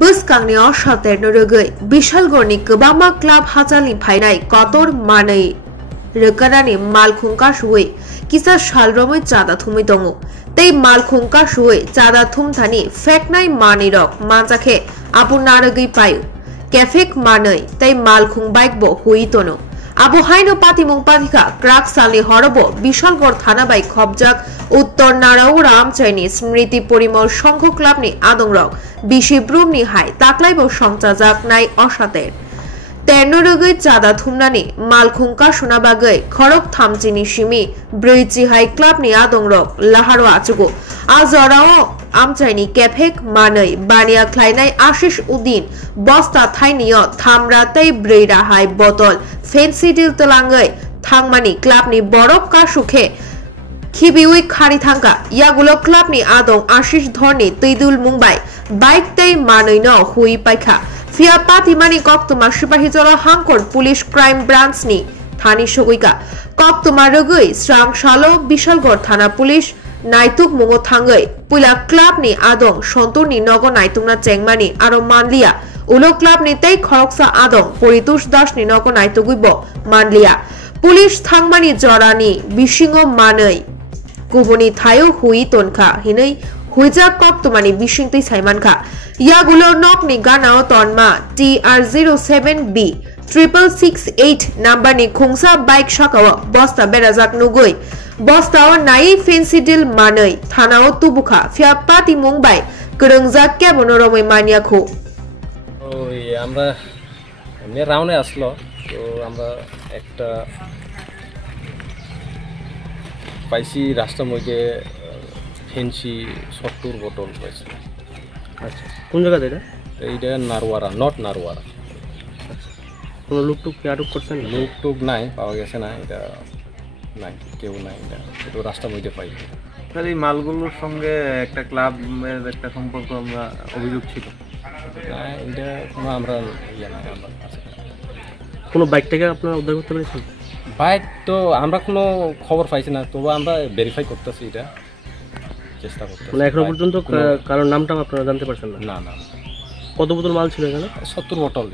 Swkangni Oshater Norugui, Bishalgorni Kubama Club Hazali Painai, Kotor Manwi, Rukanani Malkunka Shui, Kisa Shalromi Chada Tongo, They Malkunka Shui, Chada Tumtani, Phekjaknai Manirok, Manjagwi, Abu Naragui Payu, Kefik Manwi, They Malkung Bikebo Huitono. Abu Haino Patimung Patika, Crack Sali Horobo, Bishalgor Thanabai Khobjak, Uttor Naraura Mwtaini, Smriti Porimol Shongho Clubni Adongrok, Bishi Brumni Hai, Taklaibo Swrangchati Oshater. Ternorugui Chada Thumnani, Malkunka Shunabagai, Khorok Thamchini Shimi, Bruichi Hai Clubni Adongrok, Laharo Achugo, Azorao Mwtaini, Kefik Manwi, Bania Klainai Ashish Udin, Bosta Thainio, Thamratai Breida Hai Botol, Fensidil Telangai, Thangmani, Clubni Borok Kashuke, Kibiwi Kharithanka, Yagulo Clubni Adong, Ashish Dhorni, Tidul Mumbai, Bike Tay Manwi no, Hui Paika, Fia Patimani Koktuma Shipahizolo Hankor, Police Crime Branch ni, Thani Shoguika, Koktuma Rugui, Swrangchati, Bishalgor Thana Police, Naituk Mungo Thangai, Pula Club ni Adong, Shonturni Nogo Naitungna Chengmani, Aro Manlia, Ulo Club ni Tei Khoroksa Adong, Poritush Dash ni Nogo Naituguibo, Manlia, Police Thangmani Jorani, Bishingo Manwi, Kubuni Thayo Hui Tonka, Hinai, Huija Koktumani Bishingti Saimanka, Yagulo Nok ni Ganao Tonma, TR07B, 6668 number ni Khungsa Bike Shakawa, Bosta Berazak Nugui, Bosta o Nai Fensidil Manwi, Thanao Tubuka, Fia Pati Mumbai, Kurungza Kemonoromoi Maniako. ওই আমরা এমনি রাউন্ডে আসলো তো আমরা একটা পাইছি রাস্তার মধ্যে ফেন্সি 70 বোতল পাইছি। আচ্ছা কোন জায়গাতে এটা? এইটা নারওয়ারা, নট নারওয়ারা। কোনো লুকটুক কি আটক করছেন? লুকটুক নাই, পাওয়া গেছে না, এটা নাই, কেউ নাই, এটা রাস্তার মধ্যে পাই। স্যার এই মালগুলোর সঙ্গে একটা ক্লাবের একটা সম্পর্ক আমরা অভিযোগ ছিল। এটা কোনো আমরা কোনো বাইকটাকে আপনারা উদ্ধার করতে পেরেছেন? বাইক তো আমরা কোনো খবর পাইছি না, তবু আমরা ভেরিফাই করতেছি, এটা চেষ্টা করতেছি। মানে এখনো পর্যন্ত কারোর নামটা আপনারা জানতে পারছেন না? না না। কত বোতল মাল ছিল এখানে? 70 বোতল।